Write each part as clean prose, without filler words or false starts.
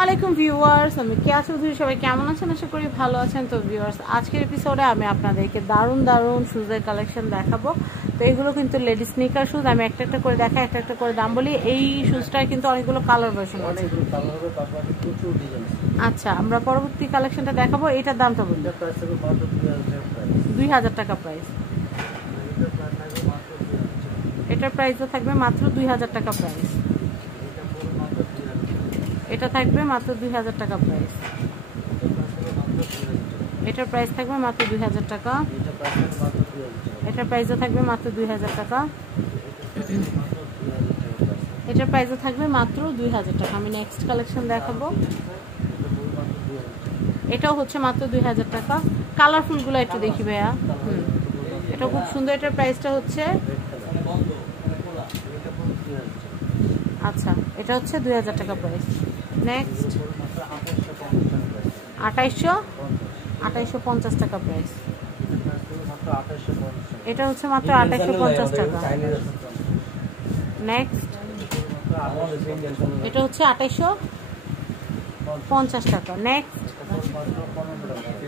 আসসালামাইকুম ভিউয়ার্স, আমি কেয়া চৌধুরী। সবাই কেমন আছেন? আশা করি ভালো আছেন। তো ভিউয়ার্স, আজকের এপিসোডে আমি আপনাদেরকে দারুণ দারুণ শুজের কালেকশন দেখাবো। তো এগুলো কিন্তু লেডি স্নিকার শুজ। আমি একটা একটা করে দেখাই, একটা একটা করে দাম বলি। এই শুজটার কিন্তু অনেকগুলো কালার ভার্সন আছে। আচ্ছা, আমরা পরবর্তী কালেকশনটা দেখাবো। এটার দামটা বলি, 2000 টাকা প্রাইস। এটার প্রাইসও থাকবে মাত্র 2000 টাকা প্রাইস। এটা থাকবে মাত্র 2000 টাকা প্রাইস। এটার প্রাইস থাকবে মাত্র 2000 টাকা। এটার প্রাইসও থাকবে মাত্র 2000 টাকা। এটার প্রাইসও থাকবে মাত্র 2000 টাকা। আমি নেক্সট কালেকশন দেখাবো। এটাও হচ্ছে মাত্র 2000 টাকা। কালারফুলগুলো একটু দেখি ভাইয়া। এটা খুব সুন্দর। এটার প্রাইসটা হচ্ছে, আচ্ছা, এটা হচ্ছে 2000 টাকা প্রাইস। নেক্সট 2850 টাকা প্রাইস। এটা হচ্ছে মাত্র 2850 টাকা। নেক্সট এটা হচ্ছে 2850 টাকা। নেক্সট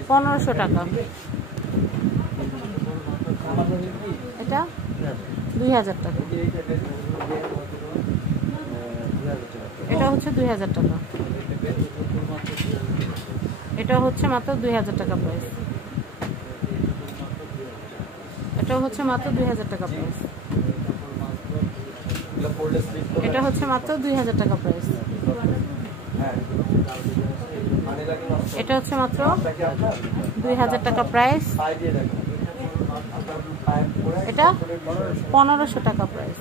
1500 টাকা। এটা 2000 টাকা। এটা হচ্ছে 2000 টাকা। এটা হচ্ছে মাত্র 2000 টাকা প্রাইস। এটা হচ্ছে মাত্র 2000 টাকা প্রাইস। এটা হচ্ছে মাত্র 2000 টাকা প্রাইস। এটা হচ্ছে মাত্র 2000 টাকা প্রাইস। এটা 1500 টাকা প্রাইস।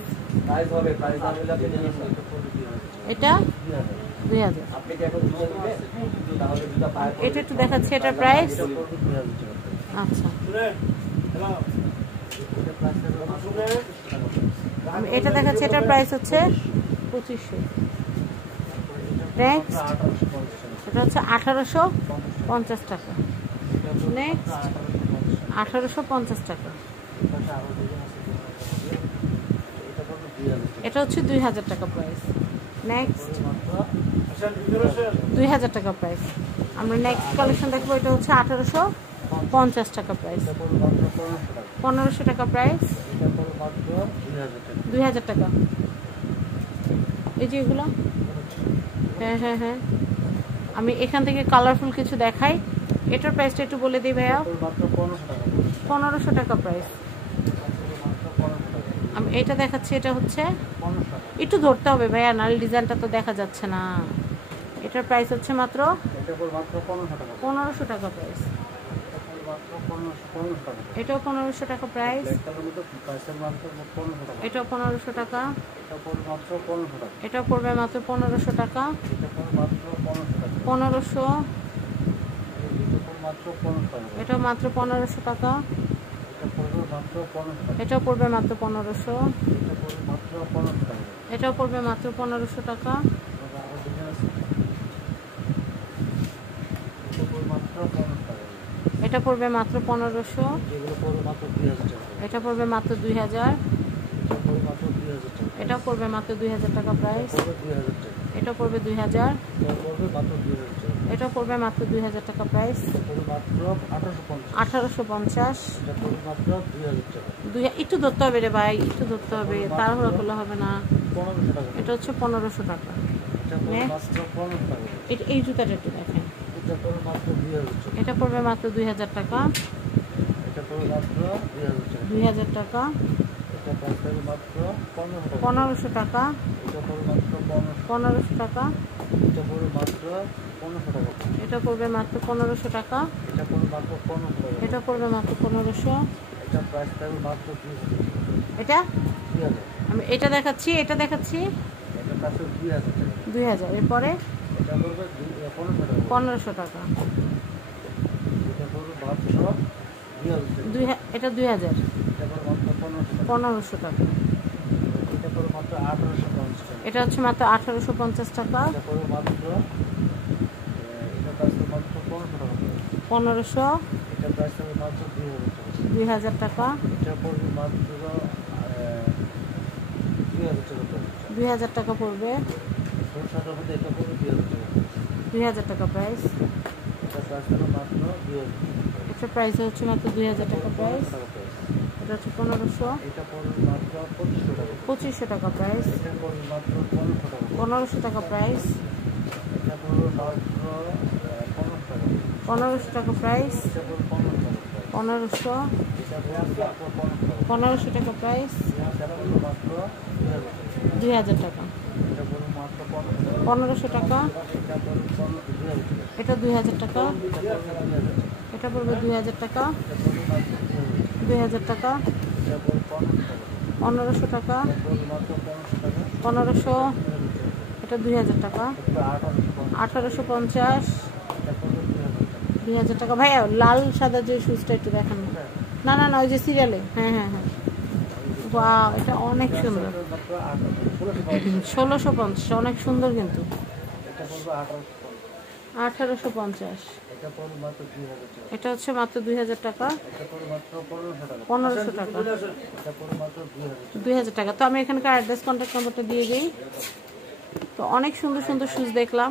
এটা 2000। এটা একটু দেখাচ্ছি, এটার প্রাইস, আচ্ছা, আমি এটা দেখাচ্ছি। এটার প্রাইস হচ্ছে 2500। নেক্সট এটা হচ্ছে 1850 টাকা। নেক্সট 1850 টাকা। এটা হচ্ছে 2000 টাকা প্রাইস। নেক্সট 2000 টাকা প্রাইস। আমরা নেক্সট কালেকশন দেখবো। এটা হচ্ছে 1850 টাকা প্রাইস। 1500 টাকা প্রাইস। 2000 টাকা। এই যে এগুলো, হ্যাঁ হ্যাঁ হ্যাঁ, আমি এখান থেকে কালারফুল কিছু দেখাই। এটার প্রাইসটা একটু বলে দিই ভাইয়া। 1500 টাকা প্রাইস। আমি এটা দেখাচ্ছি। এটা হচ্ছে, একটু ধরতে হবে ভাইয়া, নাহলে ডিজাইনটা তো দেখা যাচ্ছে না। এটার প্রাইস হচ্ছে মাত্র 1500 টাকা প্রাইস। এটাও 1500 টাকা প্রাইস। এটাও 1500 টাকা। এটাও পড়বে মাত্র 1500 টাকা। 1500। এটাও মাত্র 1500 টাকা। এটাও পড়বে মাত্র 1500। এটাও পড়বে মাত্র 1500 টাকা। এটা পড়বে মাত্র 1500। এটা পড়বে মাত্র 2000। এটা পড়বে মাত্র 2000 টাকা প্রাইস। এটা পড়বে 2000। এটা পড়বে মাত্র 2000 টাকা প্রাইস। 1850। একটু ধরতে হবে রে ভাই, একটু ধরতে হবে, তাড়াহুড়া করলে হবে না। এটা হচ্ছে 1500 টাকা। এই জুতাটা একটু দেখেন। এটা পড়বে মাত্র 2000 টাকা। 2000 টাকা। 1500 টাকা। 1500 টাকা। এটা পড়বে মাত্র 1500 টাকা। এটা পড়বে মাত্র 1500। এটা আমি এটা দেখাচ্ছি। এটা দেখাচ্ছি 2000। এরপরে 1500 টাকা। এটা 2000। 1500 টাকা। এটা হচ্ছে মাত্র 1850 টাকা। 1500। 2000 টাকা। 2000 টাকা পড়বে। 2000 টাকা প্রাইস। এটা প্রাইস হচ্ছে মাত্র 2000 টাকা প্রাইস। এটা হচ্ছে 1500। 2500 টাকা প্রাইস। 1500 টাকা প্রাইস। 1500 টাকা প্রাইস। 1500। 1500 টাকা প্রাইস। 2000 টাকা। 1500 টাকা। এটা 2000 টাকা। এটা পড়বে 2000 টাকা। 2000 টাকা। 1500 টাকা। 1500। এটা 2000 টাকা। 1850। 2000 টাকা। ভাইয়া লাল সাদা যে শুজটা একটু দেখান না। না না ওই যে সিরিয়ালে। হ্যাঁ হ্যাঁ হ্যাঁ, ওয়াও এটা অনেক সুন্দর। 1650, অনেক সুন্দর কিন্তু। 1850। এটা হচ্ছে মাত্র 2000 টাকা। 1500 টাকা। 2000 টাকা। তো আমি এখানকার অ্যাড্রেস কন্ট্যাক্ট নাম্বারটা দিয়ে দিই। তো অনেক সুন্দর সুন্দর শুজ দেখলাম।